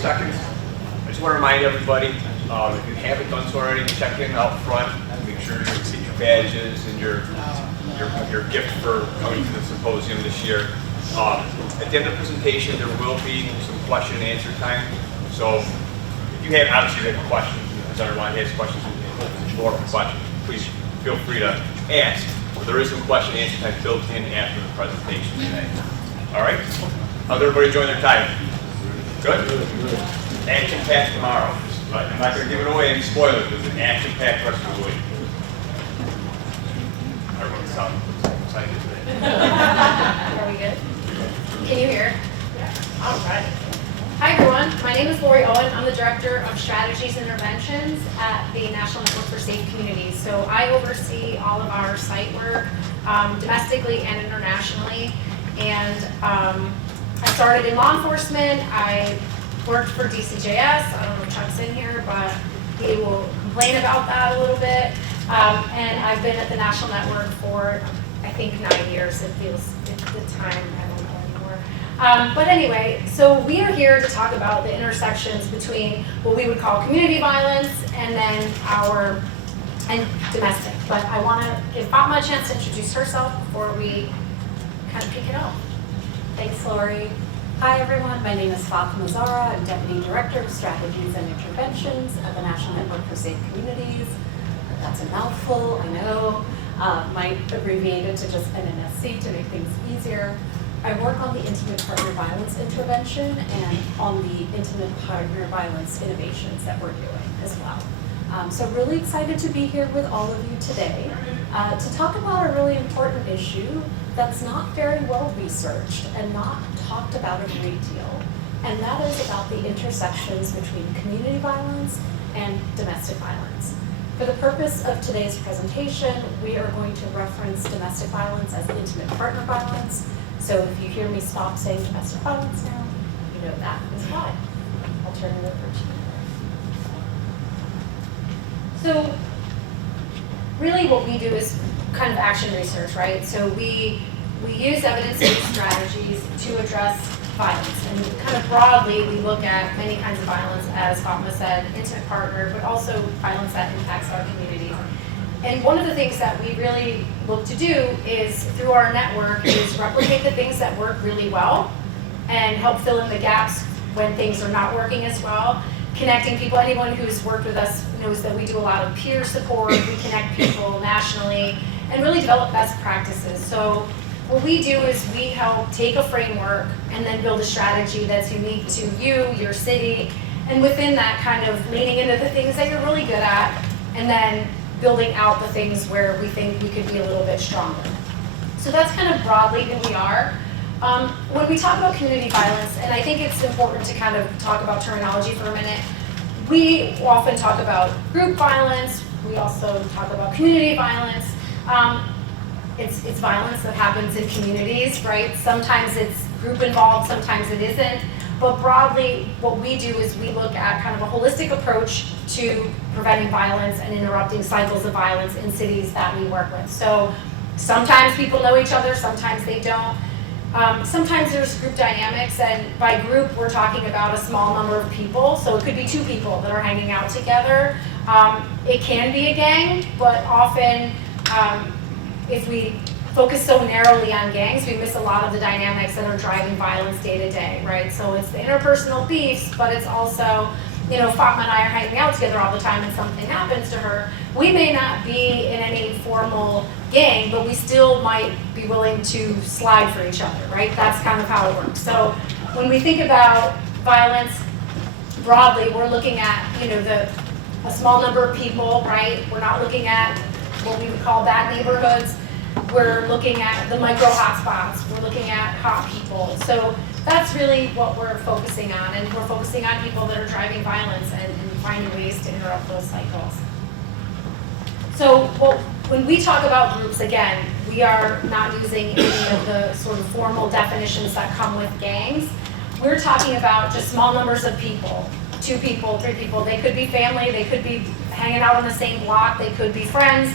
seconds. I just want to remind everybody, if you haven't done so already, check in out front. Make sure you get your badges and your gift for coming to the symposium this year. At the end of the presentation, there will be some question and answer time. So if you have obviously have questions, if anyone has questions or questions, please feel free to ask. There is some question and answer time built in after the presentation today. All right? How's everybody enjoying their time? Good? Action-packed tomorrow. I'm not going to give it away any spoilers, but it's an action-packed rest of the week. Everyone sounds excited today. Are we good? Can you hear? Yeah. All right. Hi everyone, my name is Lori Owen. I'm the Director of Strategies and Interventions at the National Network for Safe Communities. So I oversee all of our site work, domestically and internationally. And I started in law enforcement. I worked for DCJS. I don't know if Chuck's in here, but he will complain about that a little bit. And I've been at the National Network for, I think, 9 years. It feels the time, I don't know anymore. But anyway, so we are here to talk about the intersections between what we would call community violence and then and domestic. But I want to give Fatma a chance to introduce herself before we kind of kick it off. Thanks, Lori. Hi, everyone. My name is Fatma Zara. I'm Deputy Director of Strategies and Interventions at the National Network for Safe Communities. That's a mouthful, I know. Might abbreviate it to just NNSC to make things easier. I work on the intimate partner violence intervention and on the intimate partner violence innovations that we're doing as well. So really excited to be here with all of you today to talk about a really important issue that's not very well researched and not talked about a great deal. And that is about the intersections between community violence and domestic violence. For the purpose of today's presentation, we are going to reference domestic violence as intimate partner violence. So if you hear me stop saying domestic violence now, you know that is why. I'll turn it over to you. So really what we do is kind of action research, right? So we use evidence-based strategies to address violence. And kind of broadly, we look at many kinds of violence, as Fatma said, intimate partner, but also violence that impacts our communities. And one of the things that we really look to do is, through our network, is replicate the things that work really well and help fill in the gaps when things are not working as well. Connecting people, anyone who's worked with us knows that we do a lot of peer support, we connect people nationally, and really develop best practices. So what we do is we help take a framework and then build a strategy that's unique to you, your city, and within that kind of leaning into the things that you're really good at, and then building out the things where we think we could be a little bit stronger. So that's kind of broadly who we are. When we talk about community violence, and I think it's important to kind of talk about terminology for a minute, we often talk about group violence, we also talk about community violence. It's violence that happens in communities, right? Sometimes it's group involved, sometimes it isn't. But broadly, what we do is we look at kind of a holistic approach to preventing violence and interrupting cycles of violence in cities that we work with. So sometimes people know each other, sometimes they don't. Sometimes there's group dynamics, and by group, we're talking about a small number of people. So it could be 2 people that are hanging out together. It can be a gang, but often, if we focus so narrowly on gangs, we miss a lot of the dynamics that are driving violence day to day, right? So it's the interpersonal beefs, but it's also, Fatma and I are hanging out together all the time and something happens to her. We may not be in any formal gang, but we still might be willing to slide for each other, right? That's kind of how it works. So when we think about violence broadly, we're looking at, a small number of people, right? We're not looking at what we would call bad neighborhoods. We're looking at the micro hotspots. We're looking at hot people. So that's really what we're focusing on. And we're focusing on people that are driving violence and finding ways to interrupt those cycles. So when we talk about groups, again, we are not using any of the sort of formal definitions that come with gangs. We're talking about just small numbers of people, 2 people, 3 people. They could be family, they could be hanging out on the same block, they could be friends.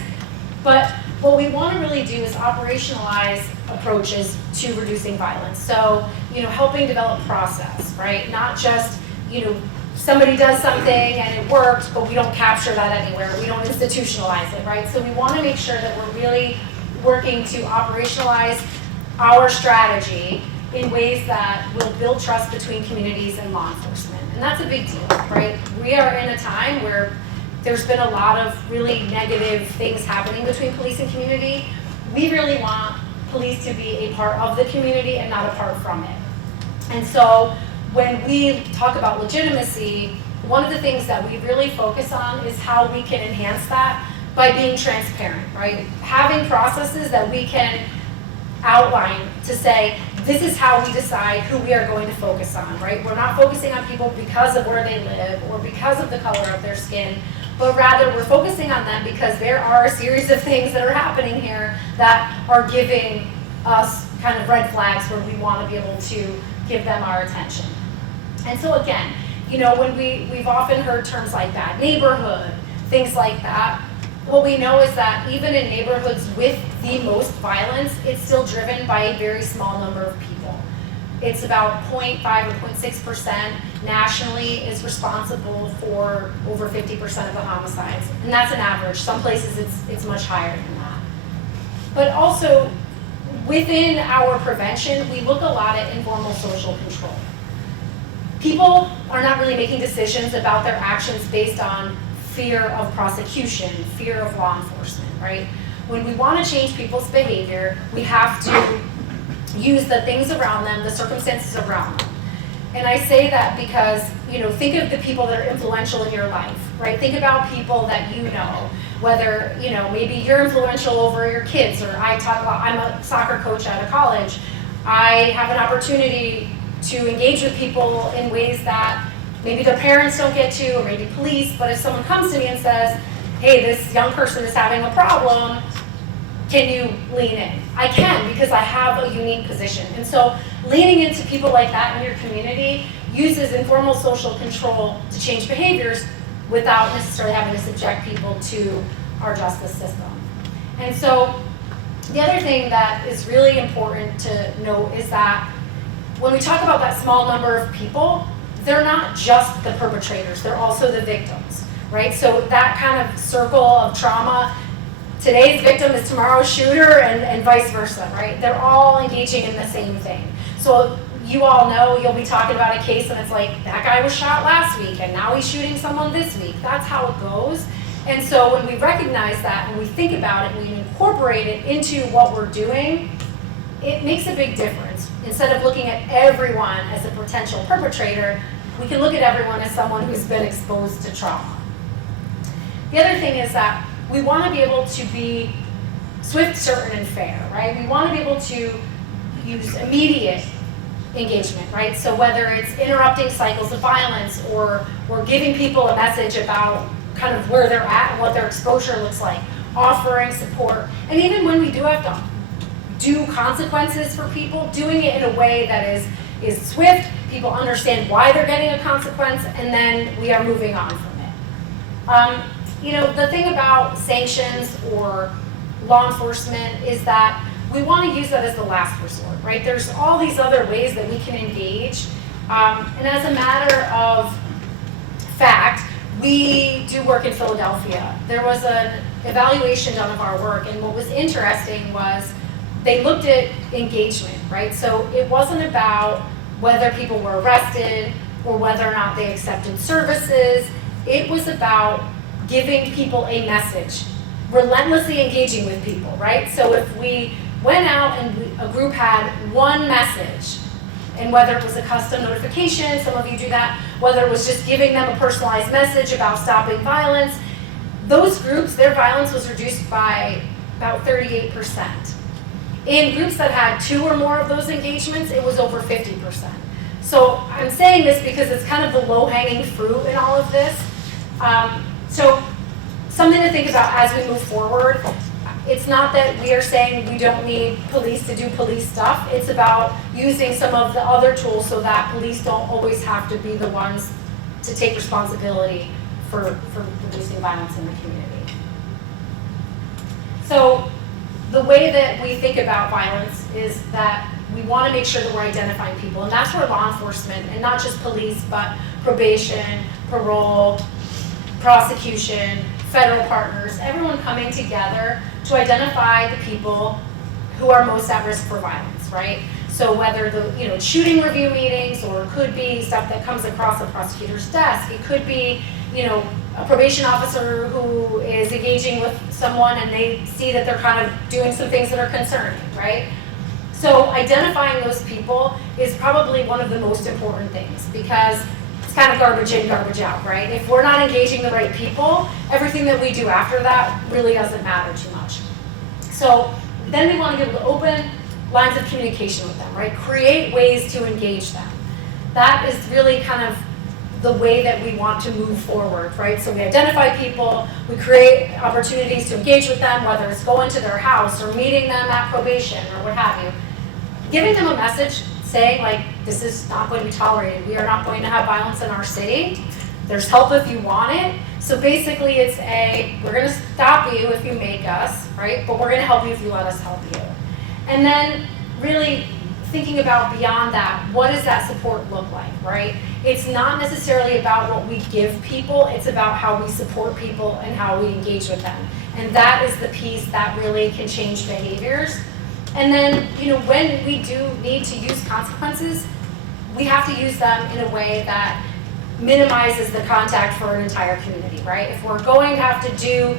But what we want to really do is operationalize approaches to reducing violence. So, helping develop process, right? Not just, somebody does something and it worked, but we don't capture that anywhere. We don't institutionalize it, right? So we want to make sure that we're really working to operationalize our strategy in ways that will build trust between communities and law enforcement. And that's a big deal, right? We are in a time where there's been a lot of really negative things happening between police and community. We really want police to be a part of the community and not apart from it. And so when we talk about legitimacy, one of the things that we really focus on is how we can enhance that by being transparent, right? Having processes that we can outline to say, this is how we decide who we are going to focus on, right? We're not focusing on people because of where they live or because of the color of their skin, but rather we're focusing on them because there are a series of things that are happening here that are giving us kind of red flags where we want to be able to give them our attention. And so again, when we've often heard terms like bad neighborhood, things like that, what we know is that even in neighborhoods with the most violence, it's still driven by a very small number of people. It's about 0.5 or 0.6% nationally is responsible for over 50% of the homicides. And that's an average. Some places it's much higher than that. But also, within our prevention, we look a lot at informal social control. People are not really making decisions about their actions based on fear of prosecution, fear of law enforcement, right? When we want to change people's behavior, we have to use the things around them, the circumstances around them. And I say that because, think of the people that are influential in your life, right? Think about people that you know, whether, maybe you're influential over your kids, or I'm a soccer coach at a college. I have an opportunity to engage with people in ways that maybe their parents don't get to, or maybe police, but if someone comes to me and says, hey, this young person is having a problem, can you lean in? I can, because I have a unique position. And so leaning into people like that in your community uses informal social control to change behaviors without necessarily having to subject people to our justice system. And so the other thing that is really important to note is that when we talk about that small number of people, they're not just the perpetrators, they're also the victims, right? So that kind of circle of trauma, today's victim is tomorrow's shooter, and vice versa, right? They're all engaging in the same thing. So you all know, you'll be talking about a case and it's like, that guy was shot last week and now he's shooting someone this week. That's how it goes. And so when we recognize that and we think about it and we incorporate it into what we're doing, it makes a big difference. Instead of looking at everyone as a potential perpetrator, we can look at everyone as someone who's been exposed to trauma. The other thing is that we want to be able to be swift, certain, and fair, right? We want to be able to use immediate engagement, right? So whether it's interrupting cycles of violence or giving people a message about kind of where they're at and what their exposure looks like, offering support, and even when we do have to do consequences for people, doing it in a way that is swift, people understand why they're getting a consequence, and then we are moving on from it. The thing about sanctions or law enforcement is that we want to use that as the last resort, right? There's all these other ways that we can engage. And as a matter of fact, we do work in Philadelphia. There was an evaluation done of our work, and what was interesting was they looked at engagement, right? So it wasn't about whether people were arrested or whether or not they accepted services. It was about giving people a message, relentlessly engaging with people, right? So if we went out and a group had one message, and whether it was a custom notification, some of you do that, whether it was just giving them a personalized message about stopping violence, those groups, their violence was reduced by about 38%. In groups that had 2 or more of those engagements, it was over 50%. So I'm saying this because it's kind of the low-hanging fruit in all of this. So something to think about as we move forward. It's not that we are saying we don't need police to do police stuff. It's about using some of the other tools so that police don't always have to be the ones to take responsibility for reducing violence in the community. So the way that we think about violence is that we want to make sure that we're identifying people, and that's where law enforcement, and not just police, but probation, parole, prosecution, federal partners, everyone coming together to identify the people who are most at risk for violence, right? So whether the shooting review meetings, or it could be stuff that comes across a prosecutor's desk, it could be a probation officer who is engaging with someone and they see that they're kind of doing some things that are concerning, right? So identifying those people is probably one of the most important things, because it's kind of garbage in, garbage out, right? If we're not engaging the right people, everything that we do after that really doesn't matter too much. So then we want to be able to open lines of communication with them, right? Create ways to engage them. That is really kind of the way that we want to move forward, right? So we identify people, we create opportunities to engage with them, whether it's going to their house or meeting them at probation or what have you. Giving them a message saying, like, this is not going to be tolerated. We are not going to have violence in our city. There's help if you want it. So basically it's we're going to stop you if you make us, right? But we're going to help you if you let us help you. And then really thinking about beyond that, what does that support look like, right? It's not necessarily about what we give people, it's about how we support people and how we engage with them. And that is the piece that really can change behaviors. And then, when we do need to use consequences, we have to use them in a way that minimizes the contact for an entire community, right? If we're going to have to do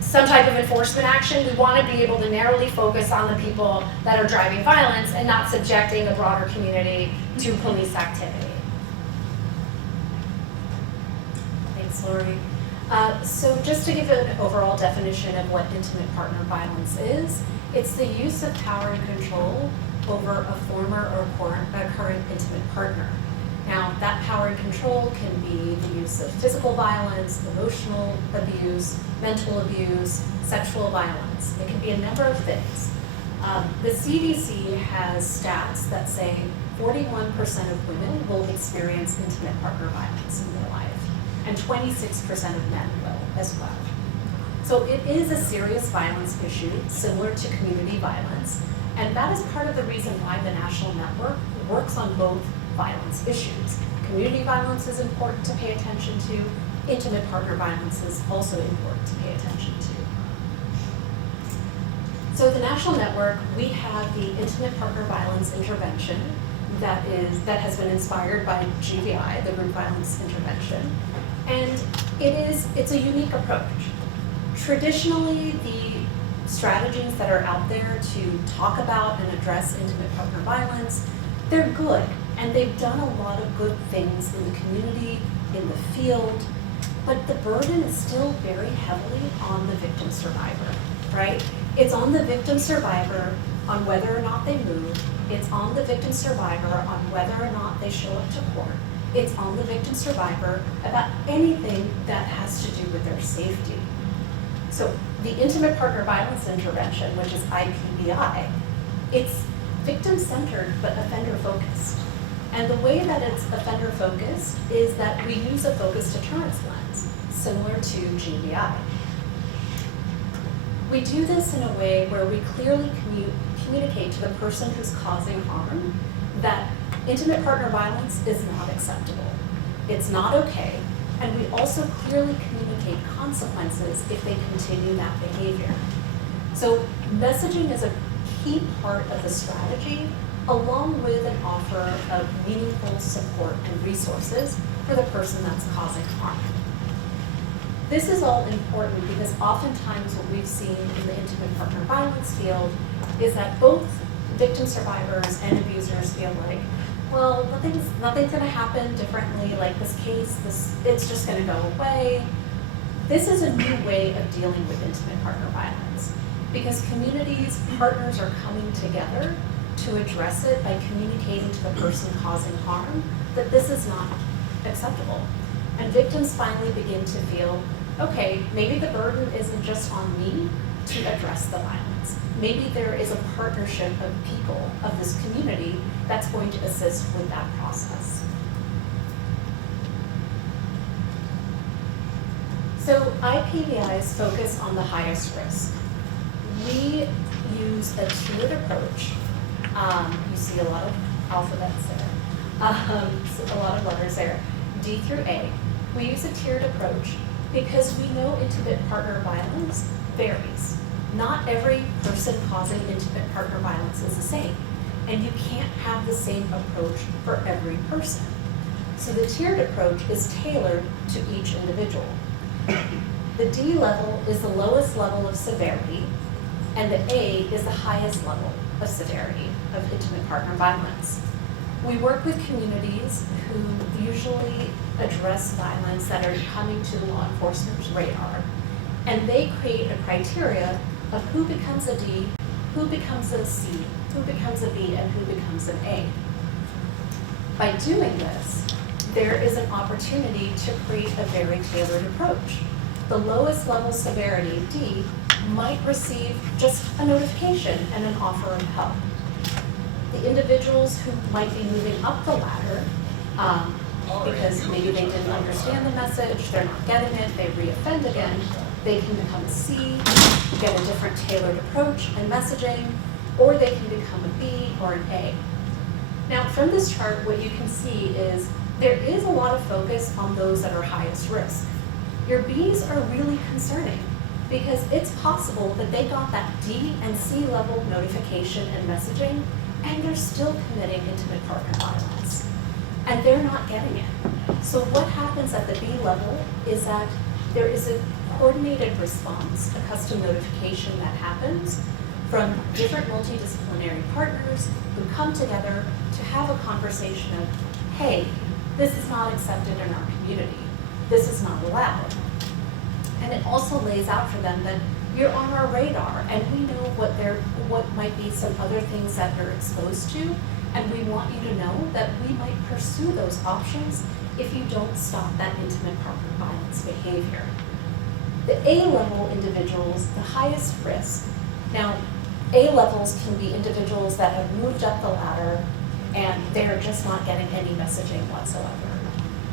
some type of enforcement action, we want to be able to narrowly focus on the people that are driving violence and not subjecting a broader community to police activity. Thanks, Lori. So just to give an overall definition of what intimate partner violence is, it's the use of power and control over a former or current intimate partner. Now, that power and control can be the use of physical violence, emotional abuse, mental abuse, sexual violence. It can be a number of things. The CDC has stats that say 41% of women will experience intimate partner violence in their life, and 26% of men will as well. So it is a serious violence issue, similar to community violence, and that is part of the reason why the National Network works on both violence issues. Community violence is important to pay attention to. Intimate partner violence is also important to pay attention to. So the National Network, we have the Intimate Partner Violence Intervention that has been inspired by GVI, the Group Violence Intervention, and it's a unique approach. Traditionally, the strategies that are out there to talk about and address intimate partner violence, they're good, and they've done a lot of good things in the community, in the field, but the burden is still very heavily on the victim survivor, right? It's on the victim survivor on whether or not they move. It's on the victim survivor on whether or not they show up to court. It's on the victim survivor about anything that has to do with their safety. So the Intimate Partner Violence Intervention, which is IPVI, it's victim-centered but offender-focused. And the way that it's offender-focused is that we use a focus deterrence lens, similar to GVI. We do this in a way where we clearly communicate to the person who's causing harm that intimate partner violence is not acceptable. It's not okay. And we also clearly communicate consequences if they continue that behavior. So messaging is a key part of the strategy, along with an offer of meaningful support and resources for the person that's causing harm. This is all important because oftentimes what we've seen in the intimate partner violence field is that both victim survivors and abusers feel like, well, nothing's going to happen differently, like this case, it's just going to go away. This is a new way of dealing with intimate partner violence because communities, partners are coming together to address it by communicating to the person causing harm that this is not acceptable. And victims finally begin to feel, okay, maybe the burden isn't just on me to address the violence. Maybe there is a partnership of people of this community that's going to assist with that process. So IPVI's focus on the highest risk. We use a tiered approach You see a lot of alphabets there, so a lot of letters there, D through A. We use a tiered approach because we know intimate partner violence varies. Not every person causing intimate partner violence is the same, and you can't have the same approach for every person. So the tiered approach is tailored to each individual. The D level is the lowest level of severity, and the A is the highest level of severity of intimate partner violence. We work with communities who usually address violence that are coming to the law enforcement's radar, and they create a criteria of who becomes a D, who becomes a C, who becomes a B, and who becomes an A. By doing this, there is an opportunity to create a very tailored approach. The lowest level severity, D, might receive just a notification and an offer of help. The individuals who might be moving up the ladder, because maybe they didn't understand the message, they're not getting it, they reoffend again, they can become a C, get a different tailored approach and messaging, or they can become a B or an A. Now, from this chart, what you can see is there is a lot of focus on those that are highest risk. Your Bs are really concerning because it's possible that they got that D and C level notification and messaging, and they're still committing intimate partner violence, and they're not getting it. So what happens at the B level is that there is a coordinated response, a custom notification that happens from different multidisciplinary partners who come together to have a conversation of, hey, this is not accepted in our community. This is not allowed. And it also lays out for them that you're on our radar, and we know what might be some other things that they're exposed to, and we want you to know that we might pursue those options if you don't stop that intimate partner violence behavior. The A-level individuals, the highest risk. Now, A-levels can be individuals that have moved up the ladder and they're just not getting any messaging whatsoever.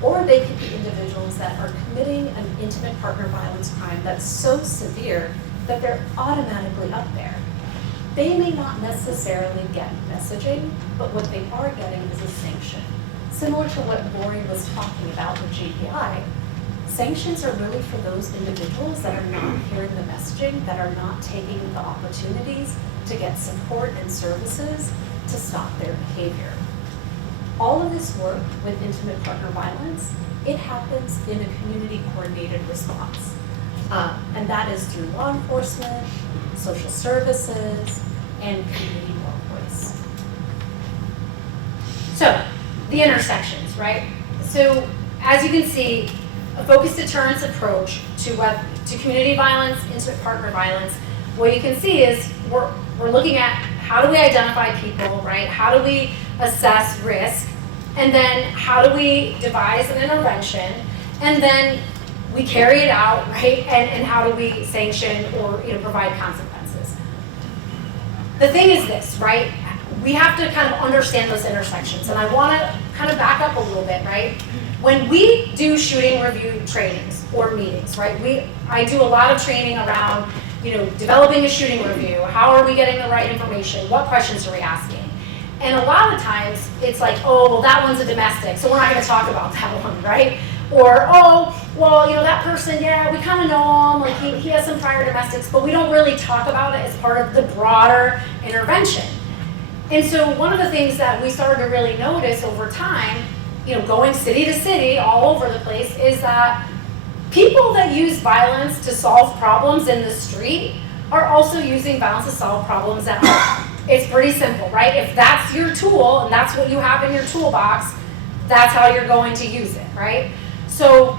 Or they could be individuals that are committing an intimate partner violence crime that's so severe that they're automatically up there. They may not necessarily get messaging, but what they are getting is a sanction. Similar to what Lori was talking about with GPI, sanctions are really for those individuals that are not hearing the messaging, that are not taking the opportunities to get support and services to stop their behavior. All of this work with intimate partner violence, it happens in a community coordinated response. And that is through law enforcement, social services, and community workplace. So, the intersections, right? So, as you can see, a focused deterrence approach to community violence, intimate partner violence, what you can see is we're looking at how do we identify people, right? How do we assess risk? And then how do we devise an intervention? And then we carry it out, right? And how do we sanction or provide consequences? The thing is this, right? We have to kind of understand those intersections. And I want to kind of back up a little bit, right? When we do shooting review trainings or meetings, right? I do a lot of training around, developing a shooting review. How are we getting the right information? What questions are we asking? And a lot of times it's like, oh, well, that one's a domestic, so we're not going to talk about that one, right? Or, oh, well, that person, yeah, we kind of know him, like he has some prior domestics, but we don't really talk about it as part of the broader intervention. And so one of the things that we started to really notice over time, going city to city, all over the place, is that people that use violence to solve problems in the street are also using violence to solve problems at home. It's pretty simple, right? If that's your tool and that's what you have in your toolbox, that's how you're going to use it, right? So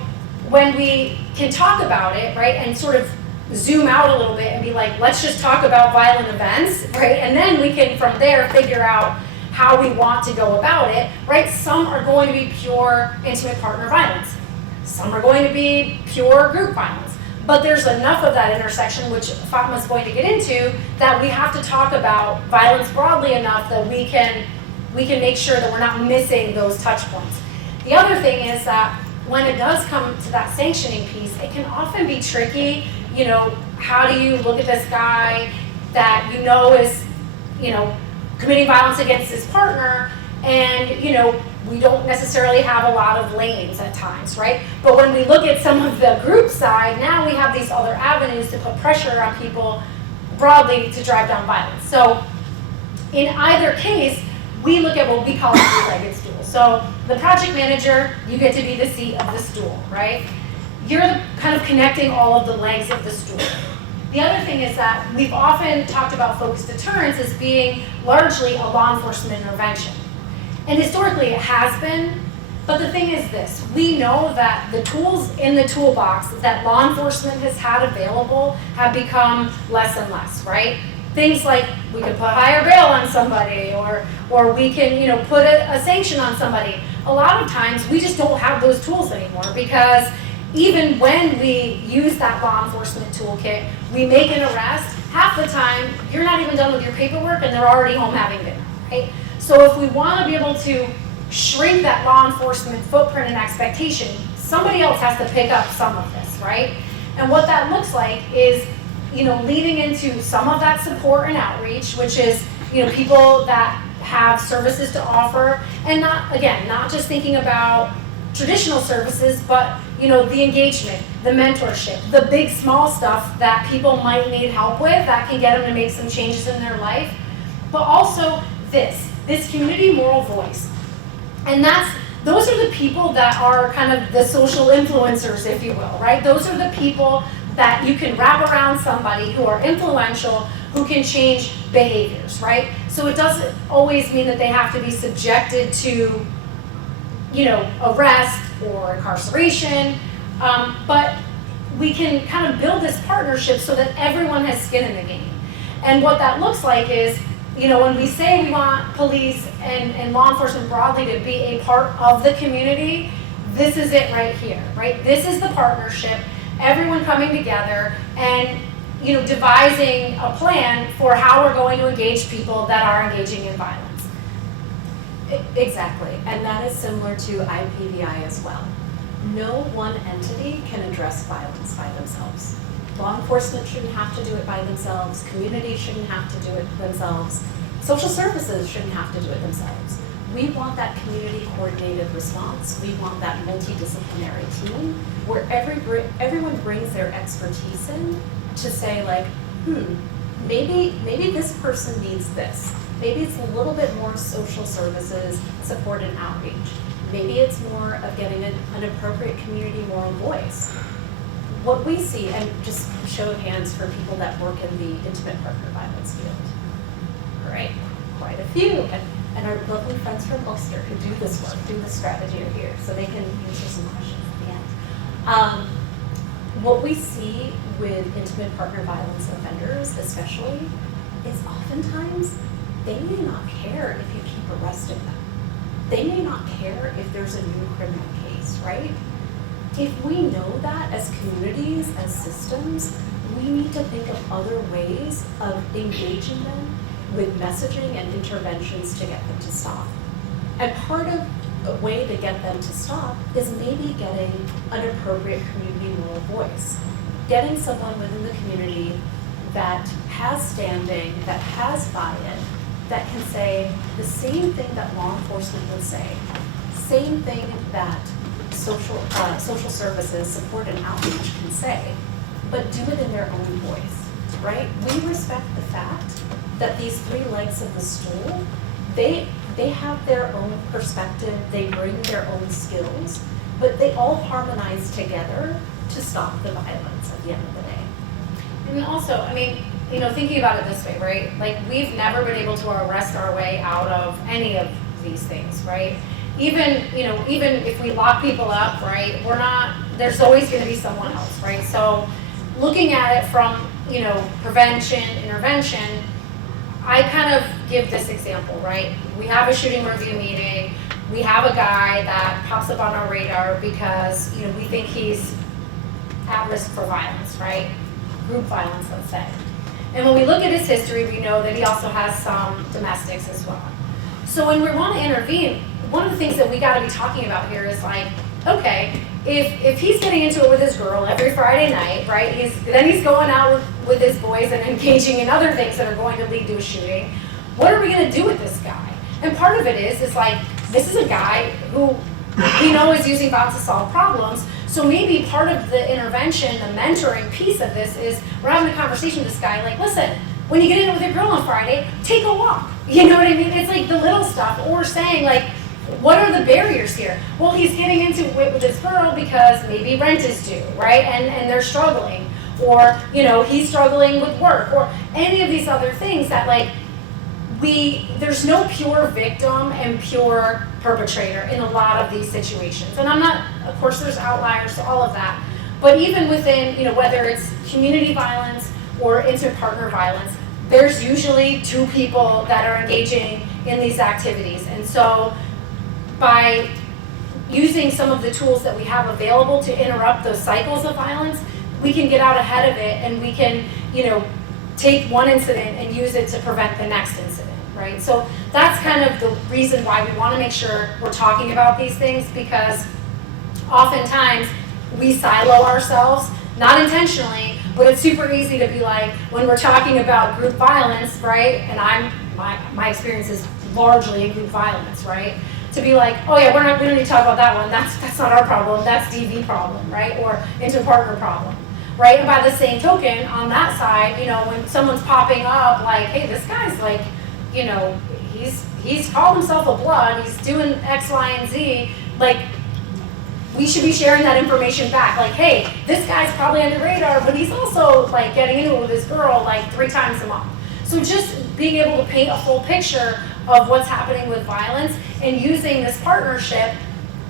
when we can talk about it, right, and sort of zoom out a little bit and be like, let's just talk about violent events, right? And then we can, from there, figure out how we want to go about it, right? Some are going to be pure intimate partner violence. Some are going to be pure group violence. But there's enough of that intersection, which Fatma's going to get into, that we have to talk about violence broadly enough that we can make sure that we're not missing those touch points. The other thing is that when it does come to that sanctioning piece, it can often be tricky. How do you look at this guy that is, committing violence against his partner, and we don't necessarily have a lot of lanes at times, right? But when we look at some of the group side, now we have these other avenues to put pressure on people broadly to drive down violence. So in either case, we look at what we call a three-legged stool. So the project manager, you get to be the seat of the stool, right? You're kind of connecting all of the legs of the stool. The other thing is that we've often talked about focused deterrence as being largely a law enforcement intervention. And historically it has been, but the thing is this, we know that the tools in the toolbox that law enforcement has had available have become less and less, right? Things like we can put higher bail on somebody, or we can put a sanction on somebody. A lot of times we just don't have those tools anymore, because even when we use that law enforcement toolkit, we make an arrest, half the time you're not even done with your paperwork and they're already home having dinner, right? So if we want to be able to shrink that law enforcement footprint and expectation, somebody else has to pick up some of this, right? And what that looks like is, leading into some of that support and outreach, which is, people that have services to offer, and not just thinking about traditional services, but, the engagement, the mentorship, the big, small stuff that people might need help with that can get them to make some changes in their life, but also this community moral voice. And those are the people that are kind of the social influencers, if you will, right? Those are the people that you can wrap around somebody who are influential, who can change behaviors, right? So it doesn't always mean that they have to be subjected to, arrest or incarceration, but we can kind of build this partnership so that everyone has skin in the game. And what that looks like is, when we say we want police and law enforcement broadly to be a part of the community, this is it right here, right? This is the partnership, everyone coming together and, devising a plan for how we're going to engage people that are engaging in violence. Exactly, and that is similar to IPVI as well. No one entity can address violence by themselves. Law enforcement shouldn't have to do it by themselves, communities shouldn't have to do it themselves, social services shouldn't have to do it themselves. We want that community coordinated response. We want that multidisciplinary team where everyone brings their expertise in to say like, maybe this person needs this. Maybe it's a little bit more social services, support and outreach. Maybe it's more of getting an appropriate community moral voice. What we see, and just show of hands for people that work in the intimate partner violence field. Right, quite a few. And our lovely friends from Ulster who do this work, do this strategy are here, so they can answer some questions at the end. What we see with intimate partner violence offenders especially is oftentimes they may not care if you keep arresting them. They may not care if there's a new criminal case, right? If we know that as communities, as systems, we need to think of other ways of engaging them with messaging and interventions to get them to stop. And part of a way to get them to stop is maybe getting an appropriate community moral voice. Getting someone within the community that has standing, that has buy-in, that can say the same thing that law enforcement would say, same thing that social services, support and outreach can say, but do it in their own voice, right? We respect the fact that these three legs of the stool, they have their own perspective, they bring their own skills, but they all harmonize together to stop the violence at the end of the day. And also, thinking about it this way, right? Like, we've never been able to arrest our way out of any of these things, right? Even if we lock people up, right, there's always gonna be someone else, right? So looking at it from, prevention, intervention, I kind of give this example, right? We have a shooting review meeting, we have a guy that pops up on our radar because, we think he's at risk for violence, right? Group violence, let's say. And when we look at his history, we know that he also has some domestics as well. So when we want to intervene, one of the things that we got to be talking about here is like, okay, if he's getting into it with his girl every Friday night, right? Then he's going out with his boys and engaging in other things that are going to lead to a shooting. what are we gonna do with this guy? And part of it is like, this is a guy who we know is using violence to solve problems. So maybe part of the intervention, the mentoring piece of this is we're having a conversation with this guy, like, listen, when you get in with your girl on Friday, take a walk. You know what I mean? It's like the little stuff. Or saying like, what are the barriers here? Well, he's getting into it with this girl because maybe rent is due, right? And they're struggling. Or, you know, he's struggling with work, or any of these other things that like, there's no pure victim and pure perpetrator in a lot of these situations. And I'm not, of course there's outliers to all of that, but even within, you know, whether it's community violence or inter-partner violence, there's usually two people that are engaging in these activities. And so by using some of the tools that we have available to interrupt those cycles of violence, we can get out ahead of it, and we can, you know, take one incident and use it to prevent the next incident, right? So that's kind of the reason why we want to make sure we're talking about these things, because oftentimes we silo ourselves, not intentionally, but it's super easy to be like, when we're talking about group violence, right? And my experience is largely in group violence, right? To be like, oh yeah, we don't need to talk about that one. That's not our problem. That's DV problem, right? Or inter-partner problem, right? And by the same token, on that side, you know, when someone's popping up like, hey, this guy's like, you know, he's called himself a blood. He's doing X, Y, and Z. Like, we should be sharing that information back. Like, hey, this guy's probably on the radar, but he's also like getting into it with his girl like 3 times a month. So just being able to paint a full picture of what's happening with violence and using this partnership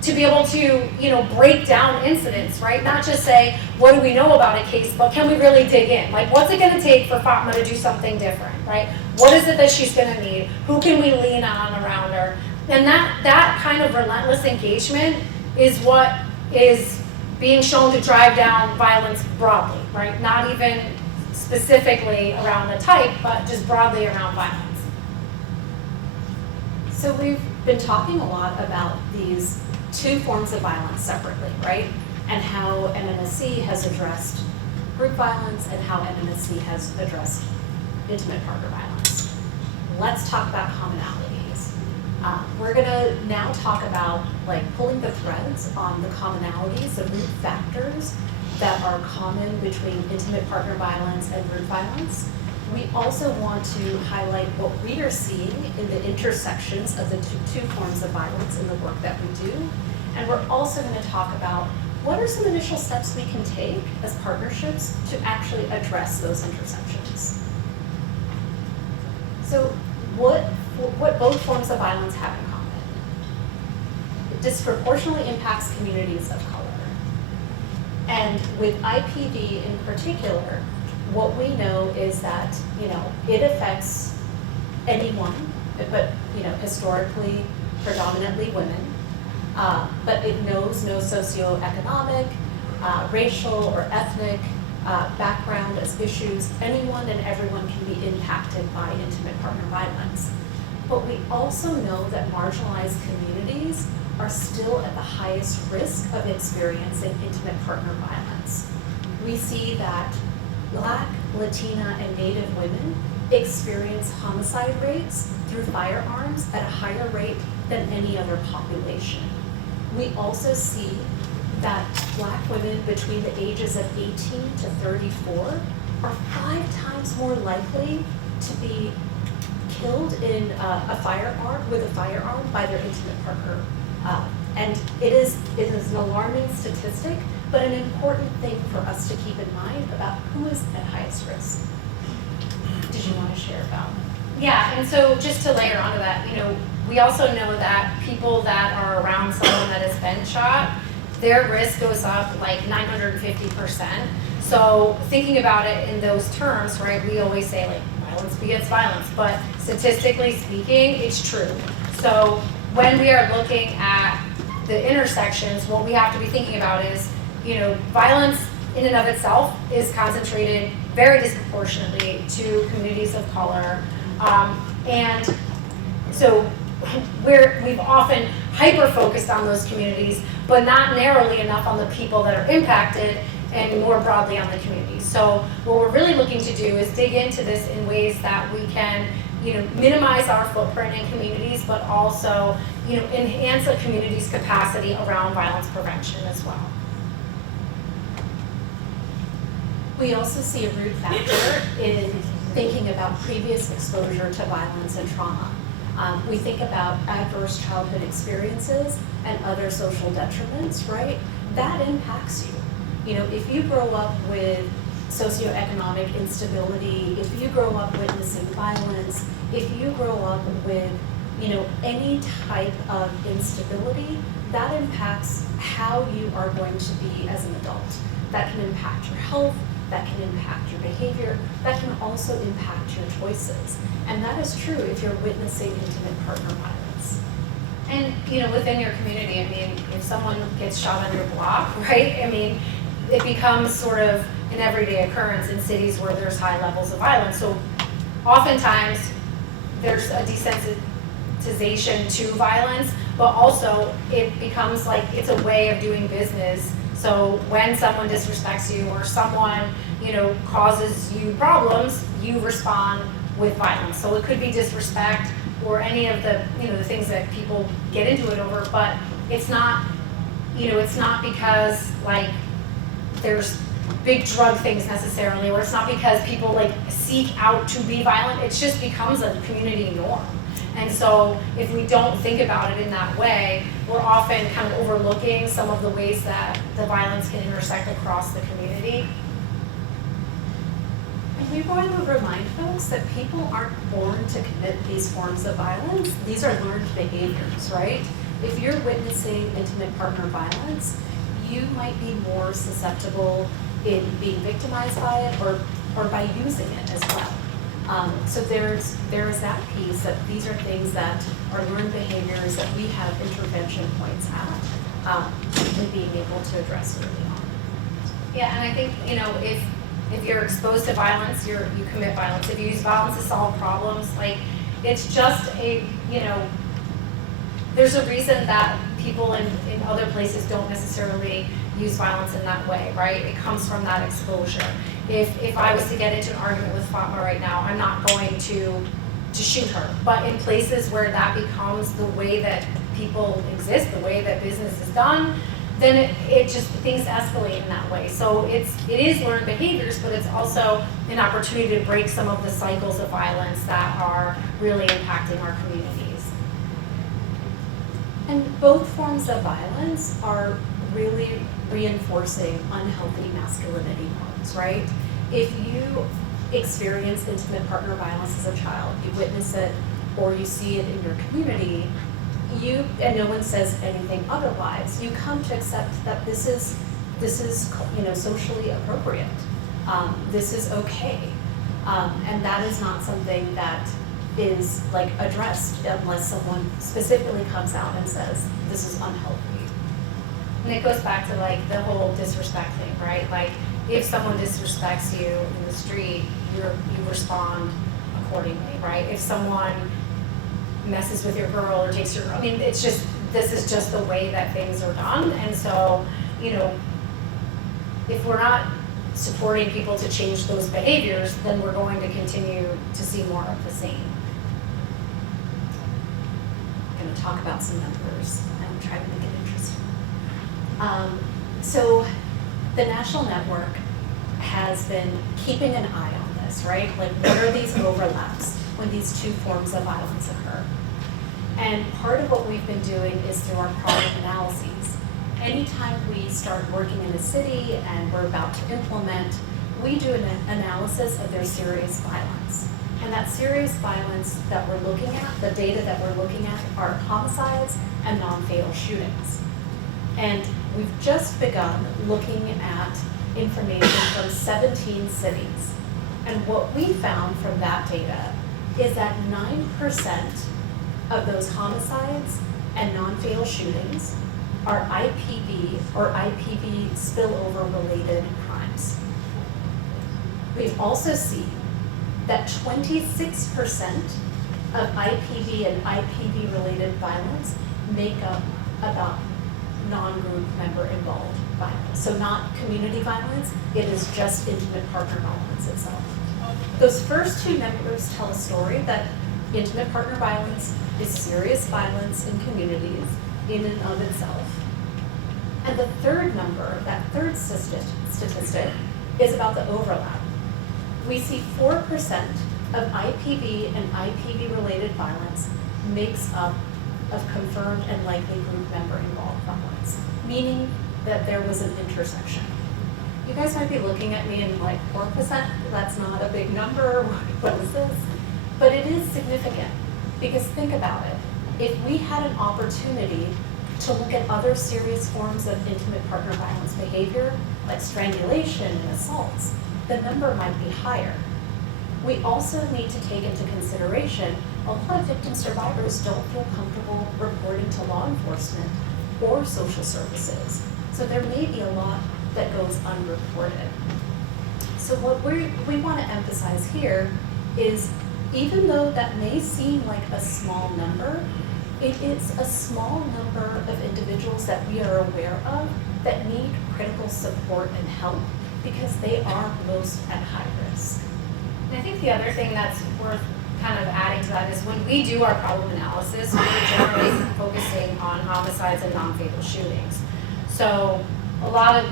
to be able to, you know, break down incidents, right? Not just say, what do we know about a case, but can we really dig in? Like, what's it gonna take for Fatma to do something different, right? What is it that she's gonna need? Who can we lean on around her? And that kind of relentless engagement is what is being shown to drive down violence broadly, right? Not even specifically around the type, but just broadly around violence. So we've been talking a lot about these 2 forms of violence separately, right? And how MMSC has addressed group violence and how MMSC has addressed intimate partner violence. Let's talk about commonalities. We're gonna now talk about like pulling the threads on the commonalities, the root factors that are common between intimate partner violence and group violence. We also want to highlight what we are seeing in the intersections of the two forms of violence in the work that we do. And we're also going to talk about what are some initial steps we can take as partnerships to actually address those intersections. So what both forms of violence have in common? It disproportionately impacts communities of color. And with IPV in particular, what we know is that, you know, it affects anyone, but, you know, historically, predominantly women, but it knows no socioeconomic, racial, or ethnic background as issues. Anyone and everyone can be impacted by intimate partner violence. But we also know that marginalized communities are still at the highest risk of experiencing intimate partner violence. We see that Black, Latina, and Native women experience homicide rates through firearms at a higher rate than any other population. We also see that Black women between the ages of 18 to 34 are 5 times more likely to be killed in a firearm by their intimate partner. And it is an alarming statistic, but an important thing for us to keep in mind about who is at highest risk. Did you want to share about? Yeah, and so just to layer onto that, you know, we also know that people that are around someone that has been shot, their risk goes up like 950%. So thinking about it in those terms, right, we always say like violence begets violence, but statistically speaking, it's true. So when we are looking at the intersections, what we have to be thinking about is, you know, violence in and of itself is concentrated very disproportionately to communities of color. And so we've often hyper-focused on those communities, but not narrowly enough on the people that are impacted and more broadly on the communities. So what we're really looking to do is dig into this in ways that we can, minimize our footprint in communities, but also, enhance a community's capacity around violence prevention as well. We also see a root factor in thinking about previous exposure to violence and trauma. We think about adverse childhood experiences and other social detriments, right? That impacts you. If you grow up with socioeconomic instability, if you grow up witnessing violence, if you grow up with, any type of instability, that impacts how you are going to be as an adult. That can impact your health, that can impact your behavior, that can also impact your choices. And that is true if you're witnessing intimate partner violence. And, within your community, if someone gets shot on your block, right? It becomes sort of an everyday occurrence in cities where there's high levels of violence. So oftentimes there's a desensitization to violence, but also it becomes like it's a way of doing business. So when someone disrespects you or someone, causes you problems, you respond with violence. So it could be disrespect or any of the, the things that people get into it over, but it's not, it's not because like there's big drug things necessarily, or it's not because people like seek out to be violent. It just becomes a community norm. And so if we don't think about it in that way, we're often kind of overlooking some of the ways that the violence can intersect across the community. And we want to remind folks that people aren't born to commit these forms of violence. These are learned behaviors, right? If you're witnessing intimate partner violence, you might be more susceptible in being victimized by it or by using it as well. So there is that piece that these are things that are learned behaviors that we have intervention points at and being able to address early on. Yeah, and I think, if you're exposed to violence, you commit violence. If you use violence to solve problems, like it's just there's a reason that people in other places don't necessarily use violence in that way, right? It comes from that exposure. If I was to get into an argument with Fatma right now, I'm not going to shoot her. But in places where that becomes the way that people exist, the way that business is done, then it just, things escalate in that way. So it is learned behaviors, but it's also an opportunity to break some of the cycles of violence that are really impacting our communities. And both forms of violence are really reinforcing unhealthy masculinity norms, right? If you experience intimate partner violence as a child, you witness it or you see it in your community, and no one says anything otherwise, you come to accept that this is socially appropriate. This is okay. And that is not something that is like addressed unless someone specifically comes out and says this is unhealthy. And it goes back to like the whole disrespect thing, right? Like if someone disrespects you in the street, you respond accordingly, right? If someone messes with your girl or takes your, this is just the way that things are done. And so, if we're not supporting people to change those behaviors, then we're going to continue to see more of the same. I'm going to talk about some numbers and try to make it interesting. So the National Network has been keeping an eye on this, right? Like what are these overlaps when these two forms of violence occur? And part of what we've been doing is through our product analyses. Anytime we start working in a city and we're about to implement, we do an analysis of their serious violence. And that serious violence that we're looking at, the data that we're looking at, are homicides and non-fatal shootings. And we've just begun looking at information from 17 cities. And what we found from that data is that 9% of those homicides and non-fatal shootings are IPV or IPV spillover related crimes. We've also seen that 26% of IPV and IPV related violence make up about non-group member involved violence. So not community violence, it is just intimate partner violence itself. Those first two numbers tell a story that Intimate partner violence is serious violence in communities in and of itself. And the third number, that third statistic, is about the overlap. We see 4% of IPV and IPV-related violence makes up of confirmed and likely group member involved violence, meaning that there was an intersection. You guys might be looking at me and like 4%, that's not a big number, what is this? But it is significant, because think about it. If we had an opportunity to look at other serious forms of intimate partner violence behavior, like strangulation and assaults, the number might be higher. We also need to take into consideration a lot of victim survivors don't feel comfortable reporting to law enforcement or social services. So there may be a lot that goes unreported. So what we want to emphasize here is, even though that may seem like a small number, it is a small number of individuals that we are aware of that need critical support and help because they are most at high risk. And I think the other thing that's worth kind of adding to that is when we do our problem analysis, we're generally focusing on homicides and non-fatal shootings. So a lot of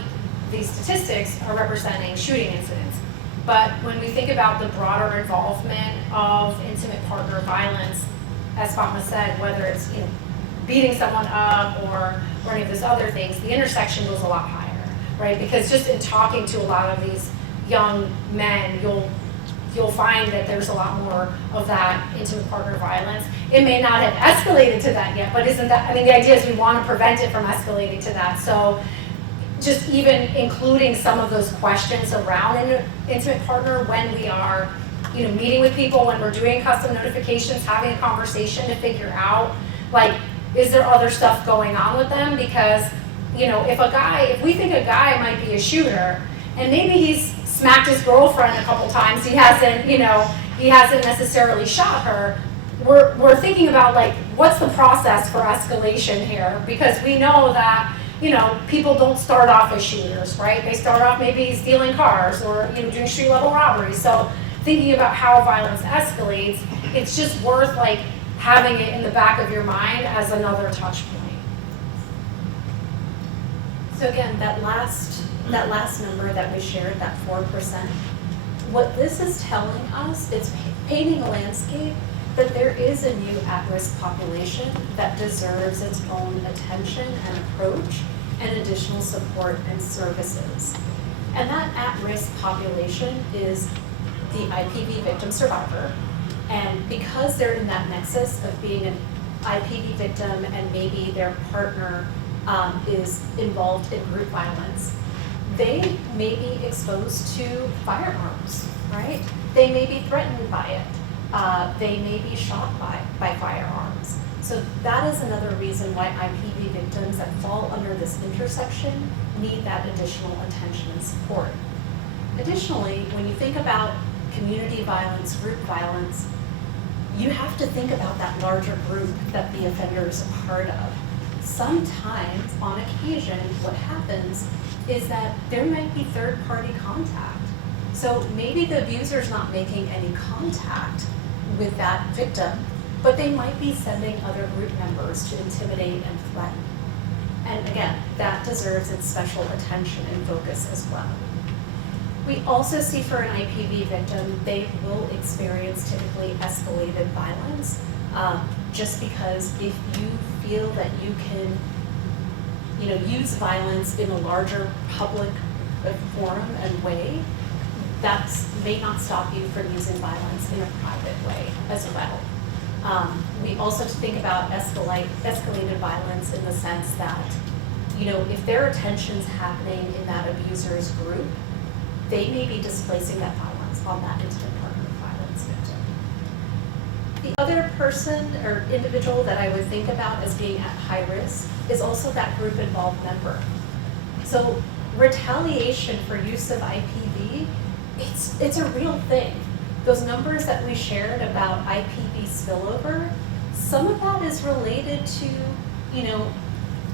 these statistics are representing shooting incidents. But when we think about the broader involvement of intimate partner violence, as Fatma said, whether it's beating someone up or any of those other things, the intersection goes a lot higher, right? Because just in talking to a lot of these young men, you'll find that there's a lot more of that intimate partner violence. It may not have escalated to that yet, but isn't that, I mean, the idea is we want to prevent it from escalating to that. So just even including some of those questions around an intimate partner when we are meeting with people, when we're doing custom notifications, having a conversation to figure out, like, is there other stuff going on with them? Because, if we think a guy might be a shooter, and maybe he's smacked his girlfriend a couple times, he hasn't necessarily shot her, we're thinking about, like, what's the process for escalation here? Because we know that, people don't start off as shooters, right? They start off maybe stealing cars or, doing street level robberies. So thinking about how violence escalates, it's just worth like having it in the back of your mind as another touch point. So again, that last number that we shared, that 4%, what this is telling us, it's painting a landscape that there is a new at-risk population that deserves its own attention and approach and additional support and services. And that at-risk population is the IPV victim survivor. And because they're in that nexus of being an IPV victim and maybe their partner is involved in group violence, they may be exposed to firearms, right? They may be threatened by it. They may be shot by firearms. So that is another reason why IPV victims that fall under this intersection need that additional attention and support. Additionally, when you think about community violence, group violence, you have to think about that larger group that the offender is a part of. Sometimes, on occasion, what happens is that there might be third-party contact. So maybe the abuser's not making any contact with that victim, but they might be sending other group members to intimidate and threaten. And again, that deserves its special attention and focus as well. We also see for an IPV victim, they will experience typically escalated violence, just because if you feel that you can, use violence in a larger public forum and way, that may not stop you from using violence in a private way as well. We also think about escalated violence in the sense that, if there are tensions happening in that abuser's group, they may be displacing that violence on that intimate partner violence victim. The other person or individual that I would think about as being at high risk is also that group involved member. So retaliation for use of IPV, it's a real thing. Those numbers that we shared about IPV spillover, some of that is related to,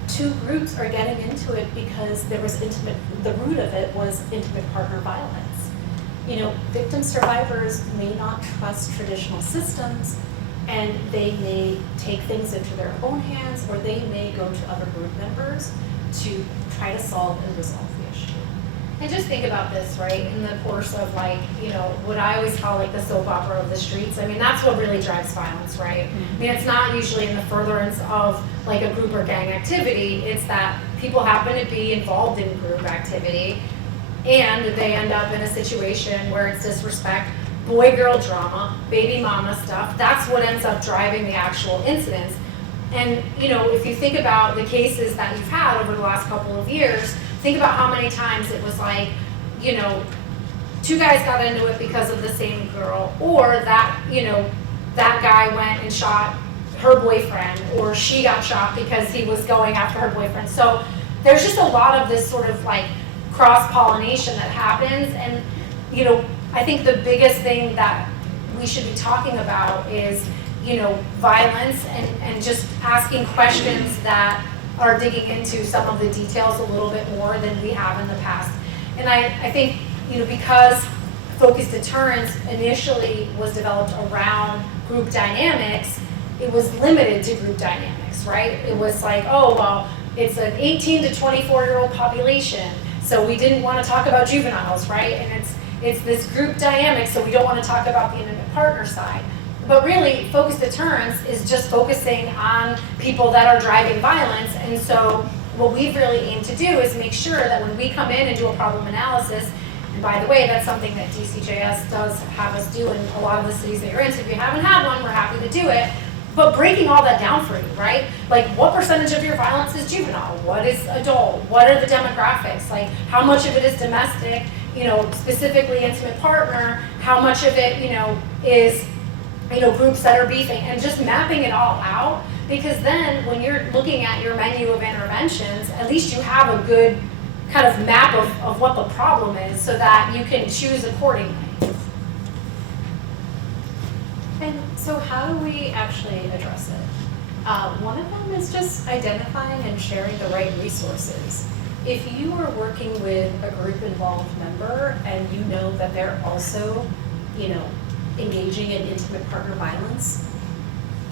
two groups are getting into it because there was the root of it was intimate partner violence. Victim survivors may not trust traditional systems, and they may take things into their own hands, or they may go to other group members to try to solve and resolve the issue. And just think about this, right, in the course of like, you know, what I always call like the soap opera of the streets. I mean, that's what really drives violence, right? I mean, it's not usually in the furtherance of like a group or gang activity. It's that people happen to be involved in group activity and they end up in a situation where it's disrespect, boy-girl drama, baby mama stuff. That's what ends up driving the actual incidents. And, you know, if you think about the cases that you've had over the last couple of years, think about how many times it was like, you know, two guys got into it because of the same girl, or that, you know, that guy went and shot her boyfriend, or she got shot because he was going after her boyfriend. So there's just a lot of this sort of like cross-pollination that happens. And, you know, I think the biggest thing that we should be talking about is, you know, violence and just asking questions that are digging into some of the details a little bit more than we have in the past. And I think, you know, because focused deterrence initially was developed around group dynamics, it was limited to group dynamics, right? It was like, oh, well, it's an 18 to 24-year-old population, so we didn't want to talk about juveniles, right? And it's this group dynamic, so we don't want to talk about the intimate partner side. But really, focused deterrence is just focusing on people that are driving violence. And so what we've really aimed to do is make sure that when we come in and do a problem analysis, and by the way, that's something that DCJS does have us do in a lot of the cities that you're in. So if you haven't had one, we're happy to do it. But breaking all that down for you, right? Like, what percentage of your violence is juvenile? What is adult? What are the demographics? Like, how much of it is domestic, you know, specifically intimate partner? How much of it, you know, is, you know, groups that are beefing, and just mapping it all out, because then when you're looking at your menu of interventions, at least you have a good kind of map of what the problem is so that you can choose accordingly. And so how do we actually address it? One of them is just identifying and sharing the right resources. If you are working with a group involved member and you know that they're also, you know, engaging in intimate partner violence,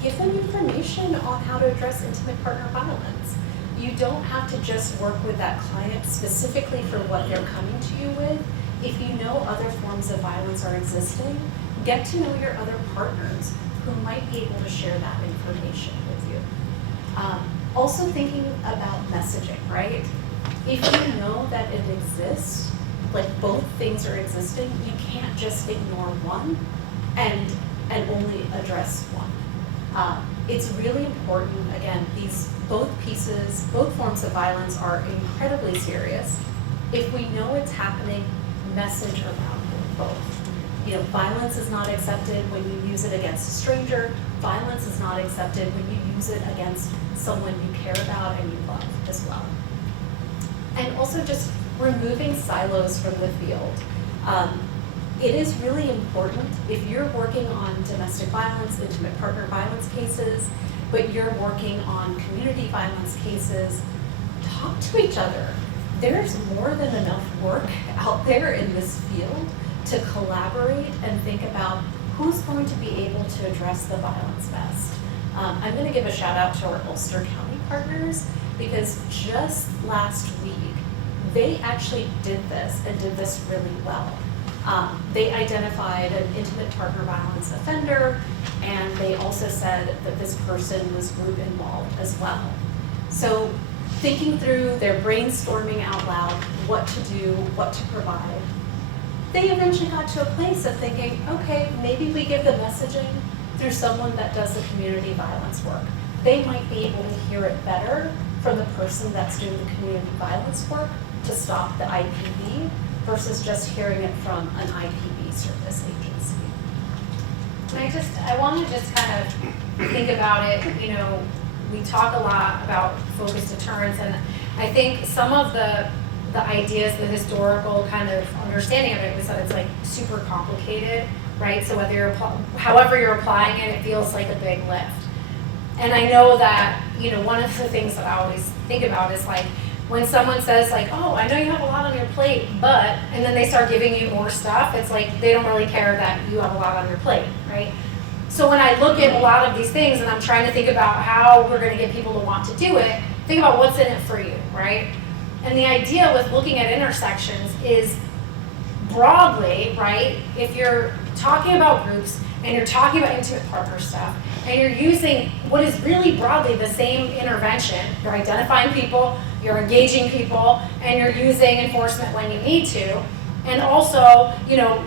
give them information on how to address intimate partner violence. You don't have to just work with that client specifically for what they're coming to you with. If you know other forms of violence are existing, get to know your other partners who might be able to share that information with you. Also thinking about messaging, right? If you know that it exists, like both things are existing, you can't just ignore one and only address one. It's really important, again, both forms of violence are incredibly serious. If we know it's happening, message around both. You know, violence is not accepted when you use it against a stranger. Violence is not accepted when you use it against someone you care about and you love as well. And also just removing silos from the field. It is really important if you're working on domestic violence, intimate partner violence cases, but you're working on community violence cases, talk to each other. There's more than enough work out there in this field to collaborate and think about who's going to be able to address the violence best. I'm going to give a shout out to our Ulster County partners, because just last week, they actually did this and did this really well. They identified an intimate partner violence offender, and they also said that this person was group involved as well. So thinking through, their brainstorming out loud, what to do, what to provide, they eventually got to a place of thinking, okay, maybe we give the messaging through someone that does the community violence work. They might be able to hear it better from the person that's doing the community violence work to stop the IPV versus just hearing it from an IPV service agency. And I want to just kind of think about it, you know, we talk a lot about focused deterrence, and I think some of the ideas, the historical kind of understanding of it was that it's like super complicated, right? So whether however you're applying it, it feels like a big lift. And I know that, you know, one of the things that I always think about is like, when someone says like, oh, I know you have a lot on your plate, but, and then they start giving you more stuff, it's like they don't really care that you have a lot on your plate, right? So when I look at a lot of these things and I'm trying to think about how we're gonna get people to want to do it, think about what's in it for you, right? And the idea with looking at intersections is broadly, right, if you're talking about groups and you're talking about intimate partner stuff and you're using what is really broadly the same intervention, you're identifying people, you're engaging people, and you're using enforcement when you need to, and also,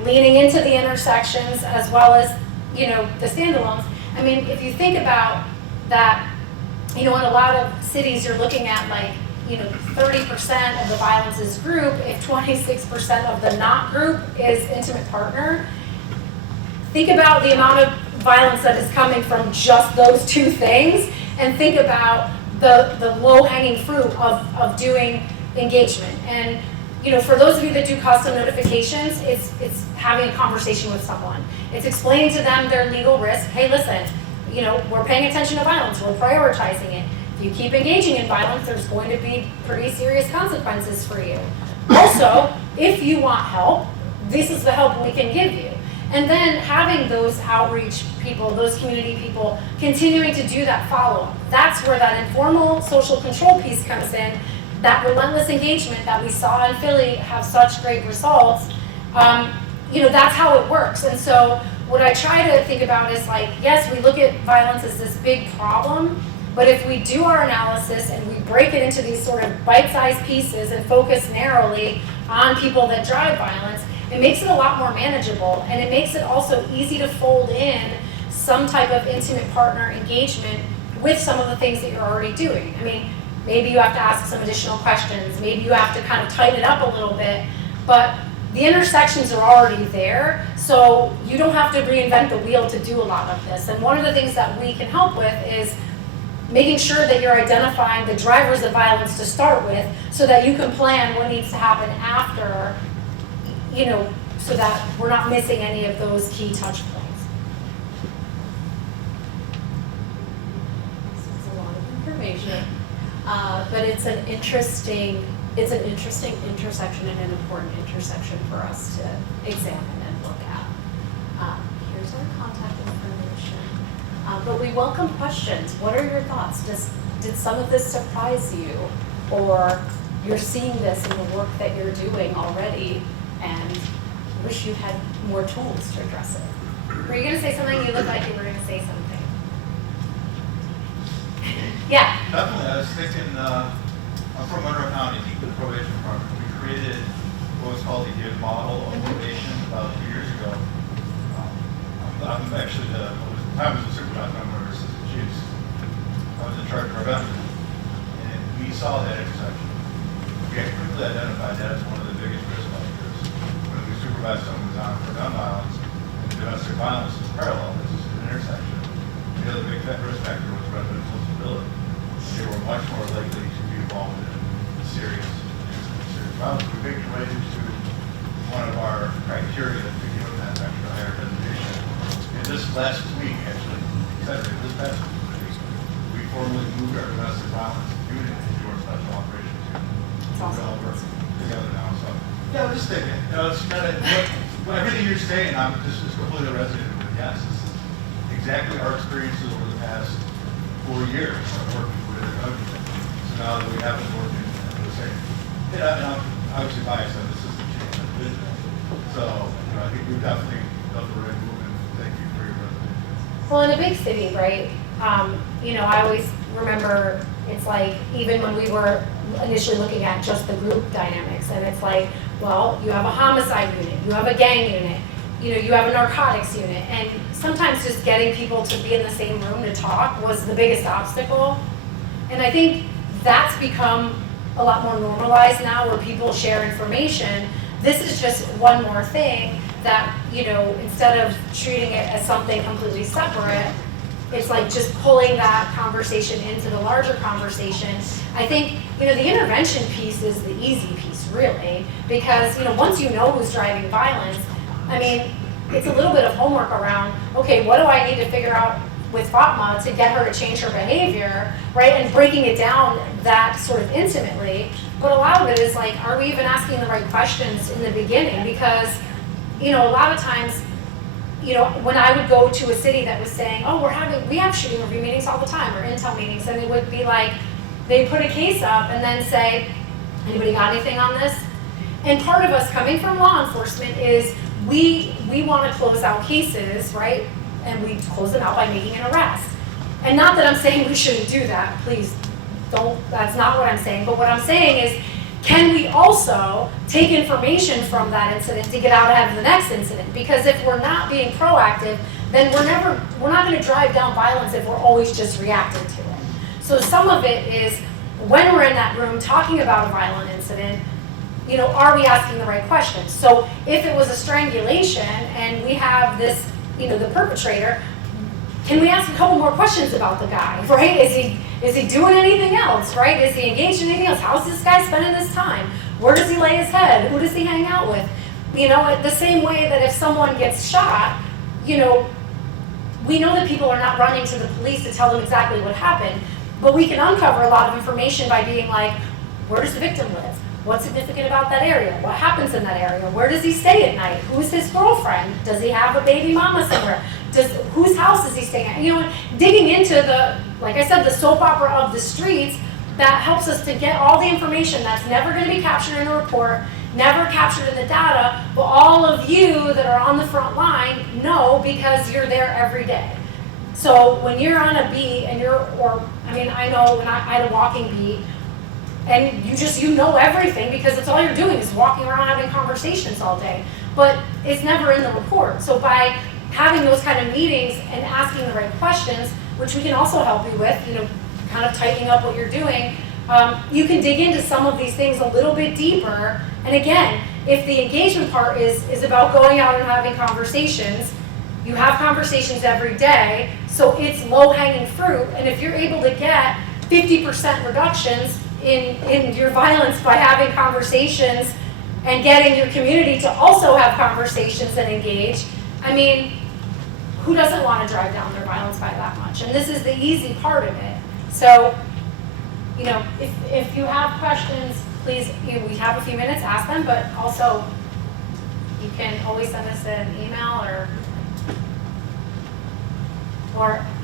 leaning into the intersections as well as, the standalones. I mean, if you think about that, in a lot of cities, you're looking at 30% of the violence is group, if 26% of the not group is intimate partner. Think about the amount of violence that is coming from just those two things, and think about the low-hanging fruit of doing engagement. And for those of you that do custom notifications, it's having a conversation with someone. It's explaining to them their legal risk. Hey, listen, we're paying attention to violence, we're prioritizing it. If you keep engaging in violence, there's going to be pretty serious consequences for you. Also, if you want help, this is the help we can give you. And then having those outreach people, those community people, continuing to do that follow-up. That's where that informal social control piece comes in, that relentless engagement that we saw in Philly have such great results. That's how it works. And so what I try to think about is yes, we look at violence as this big problem, but if we do our analysis and we break it into these sort of bite-sized pieces and focus narrowly on people that drive violence, it makes it a lot more manageable, and it makes it also easy to fold in some type of intimate partner engagement with some of the things that you're already doing. I mean, maybe you have to ask some additional questions, maybe you have to kind of tighten it up a little bit, but the intersections are already there, so you don't have to reinvent the wheel to do a lot of this. And one of the things that we can help with is making sure that you're identifying the drivers of violence to start with, so that you can plan what needs to happen after, so that we're not missing any of those key touch points. This is a lot of information, but it's an interesting intersection and an important intersection for us to examine and look at. Here's our contact information. But we welcome questions. What are your thoughts? Did some of this surprise you, or you're seeing this in the work that you're doing already and wish you had more tools to address it? Were you going to say something? You look like you were going to say something. Yeah. Definitely. I was thinking, I'm from Monroe County, the probation department. We created what was called the GIVE model of probation about 2 years ago. I'm actually I was a supervisor, I'm one of our assistant chiefs. I was in charge of our veterans, and we saw that intersection. We had quickly identified that as one of the biggest risk factors. When we supervised someone who's on for gun violence, and domestic violence is parallel, this is an intersection. The other big risk factor was residential stability. They were much more likely to be involved in serious violence. We baked right into one of our criteria to give them that extra higher designation. And this last week, actually, Saturday, this past week, we formally moved our domestic violence unit into our special operations unit. It's awesome. We all work together now, so. Yeah, I'm just thinking, it's kind of, everything you're saying, this is completely resonated with. Yes, this is exactly our experiences over the past 4 years of working with the government. So now that we haven't worked in the same, and I'm obviously biased on this is the change of vision. So, I think we've definitely done the right move, and thank you for your presentation. Well, in a big city, right, I always remember it's even when we were initially looking at just the group dynamics, and it's well, you have a homicide unit, you have a gang unit, you have a narcotics unit, and sometimes just getting people to be in the same room to talk was the biggest obstacle. And I think that's become a lot more normalized now, where people share information. This is just one more thing that, instead of treating it as something completely separate, it's just pulling that conversation into the larger conversation. I think, the intervention piece is the easy piece, really, because, once you know who's driving violence, I mean, it's a little bit of homework around, okay, what do I need to figure out with Fatma to get her to change her behavior, right? And breaking it down that sort of intimately. But a lot of it is are we even asking the right questions in the beginning? Because, a lot of times you know, when I would go to a city that was saying, oh, we have shooting review meetings all the time, or intel meetings, and it would be like, they put a case up and then say, anybody got anything on this? And part of us coming from law enforcement is we want to close out cases, right? And we close them out by making an arrest. And not that I'm saying we shouldn't do that, please don't, that's not what I'm saying, but what I'm saying is, can we also take information from that incident to get out ahead of the next incident? Because if we're not being proactive, then we're not going to drive down violence if we're always just reacting to it. So some of it is, when we're in that room talking about a violent incident, you know, are we asking the right questions? So if it was a strangulation and we have this, you know, the perpetrator, can we ask a couple more questions about the guy, right? Is he doing anything else, right? Is he engaged in anything else? How's this guy spending his time? Where does he lay his head? Who does he hang out with? You know, the same way that if someone gets shot, you know, we know that people are not running to the police to tell them exactly what happened, but we can uncover a lot of information by being like, where does the victim live? What's significant about that area? What happens in that area? Where does he stay at night? Who's his girlfriend? Does he have a baby mama somewhere? Whose house is he staying at? You know, digging into the, like I said, the soap opera of the streets, that helps us to get all the information that's never going to be captured in a report, never captured in the data, but all of you that are on the front line know because you're there every day. So when you're on a beat and I know when I had a walking beat, and you know everything because it's all you're doing is walking around having conversations all day, but it's never in the report. So by having those kind of meetings and asking the right questions, which we can also help you with, you know, kind of tightening up what you're doing, you can dig into some of these things a little bit deeper. And again, if the engagement part is about going out and having conversations, you have conversations every day, so it's low-hanging fruit. And if you're able to get 50% reductions in your violence by having conversations and getting your community to also have conversations and engage, I mean, who doesn't want to drive down their violence by that much? And this is the easy part of it. So, you know, if you have questions, please, we have a few minutes, ask them, but also you can always send us an email or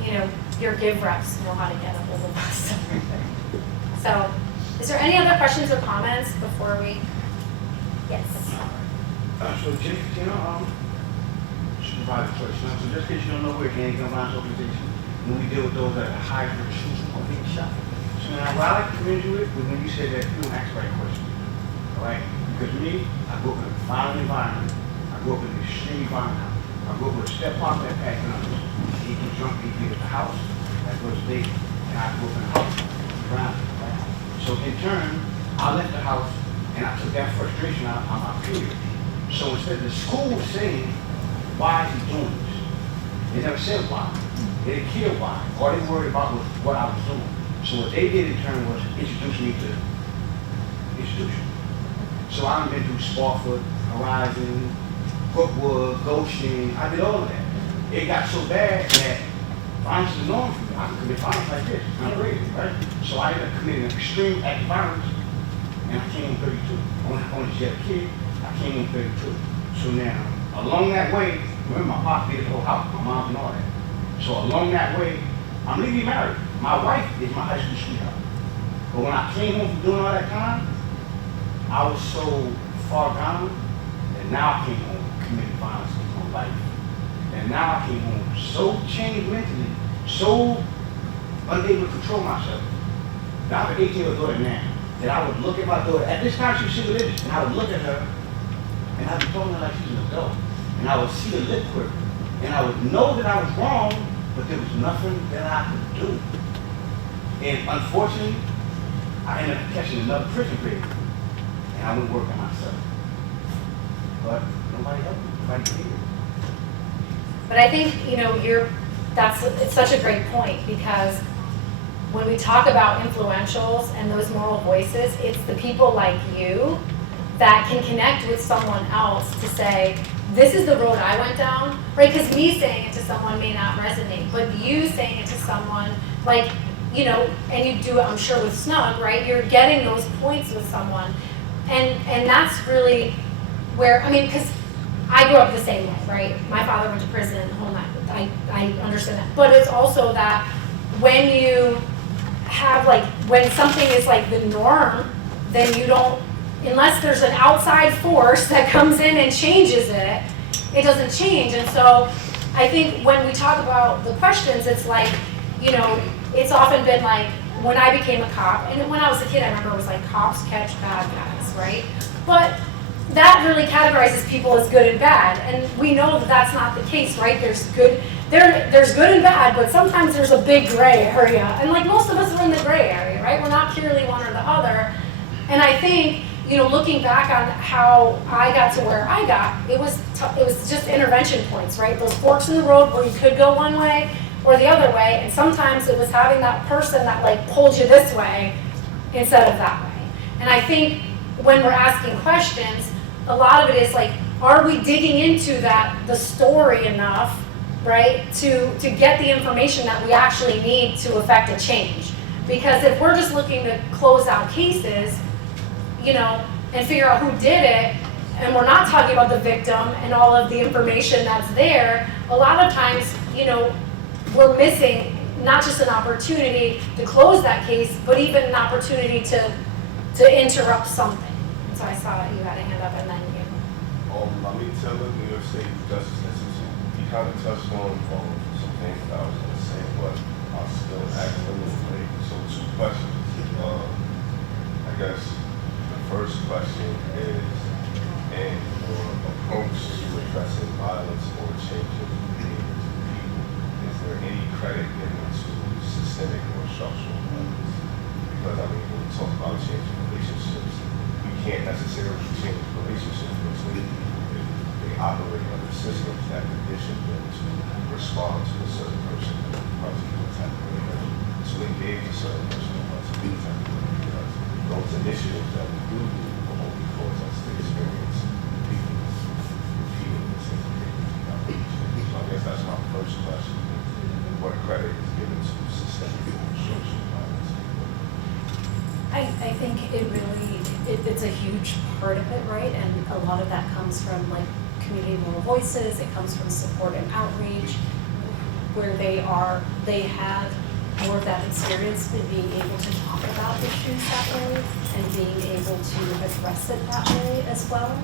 you know, your give reps know how to get a hold of us. So, is there any other questions or comments before we? Yes. So, Jake, you know, supervisor question. So, just in case you don't know, we're a gang-gun violence organization, and we deal with those that are high for shooting or being shot. So, now, what I like to commend you with was when you said that you don't ask the right questions. All right? Because me, I grew up in a violent environment. I grew up in an extremely violent house. I grew up with a step-father that passed guns. He get drunk, he'd be at the house. That was big. And I grew up in a house. Around. So in turn, I left the house and I took that frustration out on my peers. So instead of the school saying, why is he doing this? They never said why. They didn't care why. All they worried about was what I was doing. So what they did in turn was introduce me to institution. So I've been through Spofford, Horizon, Brookwood, Goshen. I did all of that. It got so bad that violence is normal for me. I can commit violence like this. I'm raised, right? So I ended up committing an extreme act of violence, and I came on 32. Only as a kid, I came on 32. So now, along that way, remember my pop did the whole house, my mom and all that. So along that way, I'm legally married. My wife is my high school sweetheart. But when I came home from doing all that time, I was so far gone that now I came home committing violence in my life. And now I came home so changed mentally, so unable to control myself. That I have an 18-year-old daughter now, that I would look at my daughter, at this time she was single ladies, and I would look at her, and I'd be talking to her like she's an adult. And I would see the lip quiver, and I would know that I was wrong, but there was nothing that I could do. And unfortunately, I ended up catching another prison grade, and I went work on myself. But nobody helped me, nobody cared. But I think, you know, it's such a great point, because when we talk about influentials and those moral voices, it's the people like you that can connect with someone else to say, this is the road I went down, right? Because me saying it to someone may not resonate, but you saying it to someone, like, you know, and you do it, I'm sure, with Snug, right? You're getting those points with someone. And that's really where, I mean, because I grew up the same way, right? My father went to prison, whole night. I understand that. But it's also that when you have like, when something is like the norm, then you don't, unless there's an outside force that comes in and changes it, it doesn't change. And so I think when we talk about the questions, it's like, you know, it's often been like, when I became a cop, and when I was a kid, I remember it was like cops catch bad guys, right? But that really categorizes people as good and bad, and we know that that's not the case, right? There's good and bad, but sometimes there's a big gray area, and like most of us are in the gray area, right? We're not purely one or the other, and I think, you know, looking back on how I got to where I got, it was just intervention points, right? Those forks in the road where you could go one way or the other way, and sometimes it was having that person that like pulled you this way instead of that way. And I think when we're asking questions, a lot of it is like, are we digging into the story enough, right, to get the information that we actually need to affect a change? Because if we're just looking to close out cases, you know, and figure out who did it, and we're not talking about the victim and all of the information that's there, a lot of times, you know, we're missing not just an opportunity to close that case, but even an opportunity to interrupt something. So I saw that you had a hand up, and then you. Lamit Taylor, New York State Justice Institute. He kind of touched on some things that I was going to say, but I'll still ask them anyway. So 2 questions. I guess the first question is, in your approach to addressing violence or changing behaviors of people, is there any credit given to systemic or structural violence? Because I mean, when we talk about changing relationships, we can't necessarily change relationships between people if they operate under systems that condition them to respond to a certain person in a particular type of way, to engage a certain person in a particular type of way. Because those initiatives that we do will only cause us to experience people repeating the same behavior. So I guess that's my first question. What credit is given to systemic or structural violence? I think it really, it's a huge part of it, right? And a lot of that comes from like community moral voices, it comes from support and outreach, where they have more of that experience in being able to talk about issues that way and being able to address it that way as well.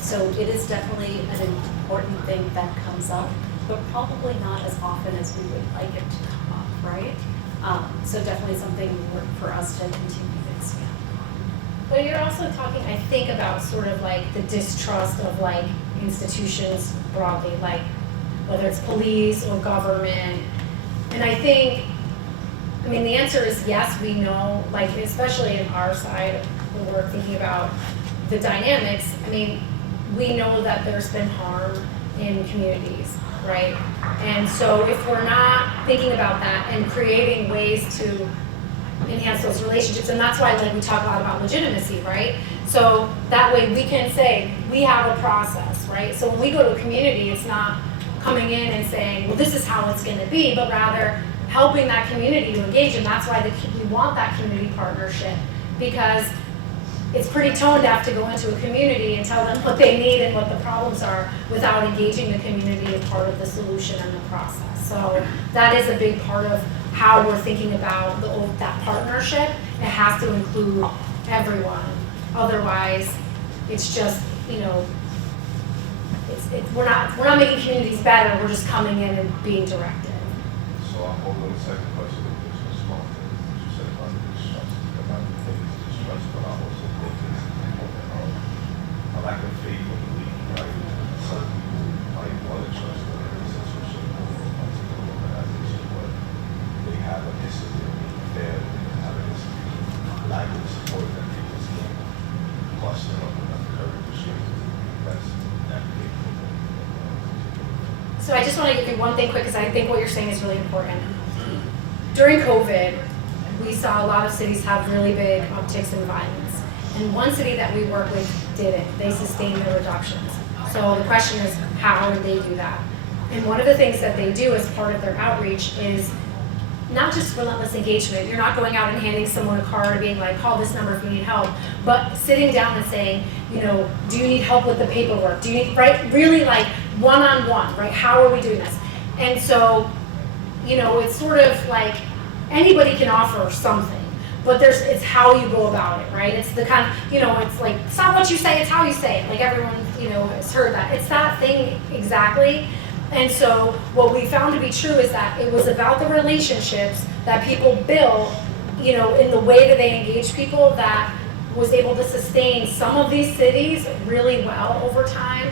So it is definitely an important thing that comes up, but probably not as often as we would like it to come up, right? So definitely something for us to continue to expand on. But you're also talking, I think, about sort of like the distrust of like institutions broadly, like whether it's police or government. And I think, I mean, the answer is yes, we know, like especially in our side when we're thinking about the dynamics, I mean, we know that there's been harm in communities, right? And so if we're not thinking about that and creating ways to enhance those relationships, and that's why like we talk a lot about legitimacy, right? So that way we can say, we have a process, right? So when we go to a community, it's not coming in and saying, well, this is how it's gonna be, but rather helping that community to engage, and that's why we want that community partnership, because it's pretty tone deaf to go into a community and tell them what they need and what the problems are without engaging the community as part of the solution and the process. So that is a big part of how we're thinking about that partnership. It has to include everyone. Otherwise, it's just, you know, we're not making communities better. We're just coming in and being directed. So I'm holding the second question with this response to what you said about the distrust. Because I think it's distrust, but I also think it's a component of a lack of faith or belief, right? Some people might want to trust an institution or a particular organization, but they have a history of being failed, they have a history of lacking the support that they just can't cluster up enough courage to share. That's that big. So I just want to give you one thing quick, because I think what you're saying is really important. During COVID, we saw a lot of cities have really big upticks in violence. And one city that we work with didn't. They sustained their reductions. So the question is, how did they do that? And one of the things that they do as part of their outreach is not just relentless engagement. You're not going out and handing someone a card or being like, call this number if you need help, but sitting down and saying, you know, do you need help with the paperwork? Do you need, right, really like one-on-one, right? How are we doing this? And so, you know, it's sort of like anybody can offer something, but it's how you go about it, right? It's the kind of, you know, it's like, it's not what you say, it's how you say it. Like everyone, you know, has heard that. It's that thing exactly. And so what we found to be true is that it was about the relationships that people built, you know, in the way that they engage people that was able to sustain some of these cities really well over time.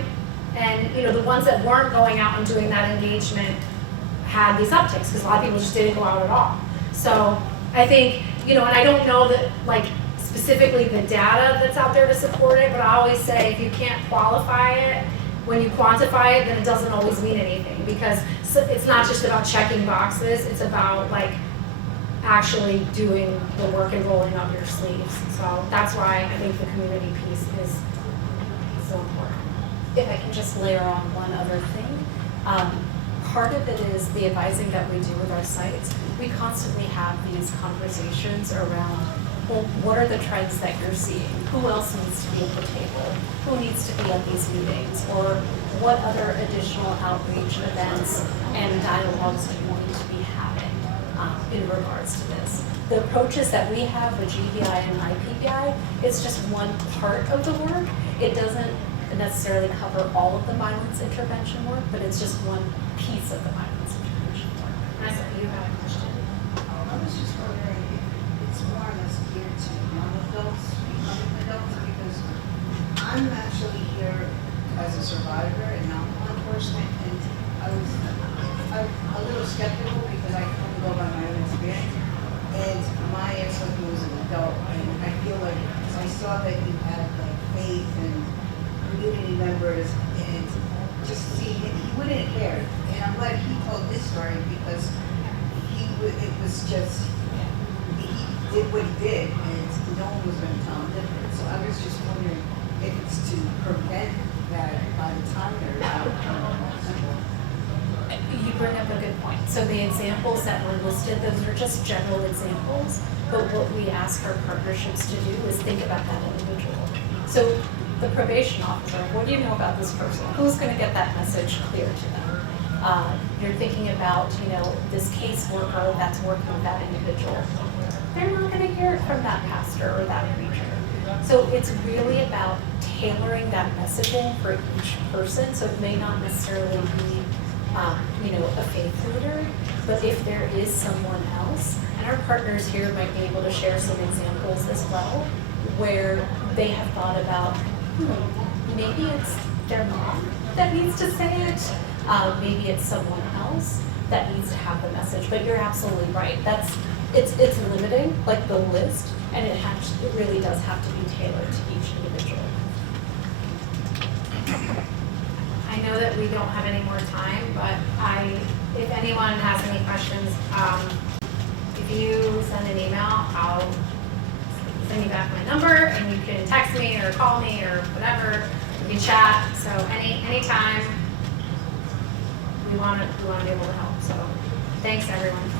And, you know, the ones that weren't going out and doing that engagement had these upticks because a lot of people just didn't go out at all. So I think, you know, and I don't know that, like, specifically the data that's out there to support it, but I always say if you can't qualify it, when you quantify it, then it doesn't always mean anything because it's not just about checking boxes, it's about, like, actually doing the work and rolling up your sleeves. So that's why I think the community piece is so important. If I can just layer on one other thing, part of it is the advising that we do with our sites. We constantly have these conversations around, well, what are the trends that you're seeing? Who else needs to be at the table? Who needs to be at these meetings? Or what other additional outreach events and dialogues do you need to be having in regards to this? The approaches that we have with GBI and IPBI, it's just one part of the work. It doesn't necessarily cover all of the violence intervention work, but it's just one piece of the violence intervention work. Vanessa, you have a question? I was just wondering if it's more or less geared to young adults, becoming adults, because I'm actually here as a survivor in non-law enforcement, and I'm a little skeptical because I couldn't go by my own experience. And my ex-husband was an adult, and I feel like I saw that he had like faith and community members, and just see he wouldn't have cared. And I'm glad he told this story because it was just, he did what he did, and no one was going to tell him different. So I was just wondering if it's to prevent that by the time they're out. You bring up a good point. So the examples that were listed, those are just general examples, but what we ask our partnerships to do is think about that individual. So the probation officer, what do you know about this person? Who's going to get that message clear to them? You're thinking about, you know, this caseworker that's working with that individual. They're not going to hear it from that pastor or that preacher. So it's really about tailoring that messaging for each person. So it may not necessarily be, you know, a faith leader, but if there is someone else, and our partners here might be able to share some examples as well, where they have thought about, maybe it's their mom that needs to say it, maybe it's someone else that needs to have the message. But you're absolutely right. It's limiting, like the list, and it really does have to be tailored to each individual. I know that we don't have any more time, but if anyone has any questions, if you send an email, I'll send you back my number, and you can text me or call me or whatever. We can chat. So anytime we want to be able to help. So thanks everyone.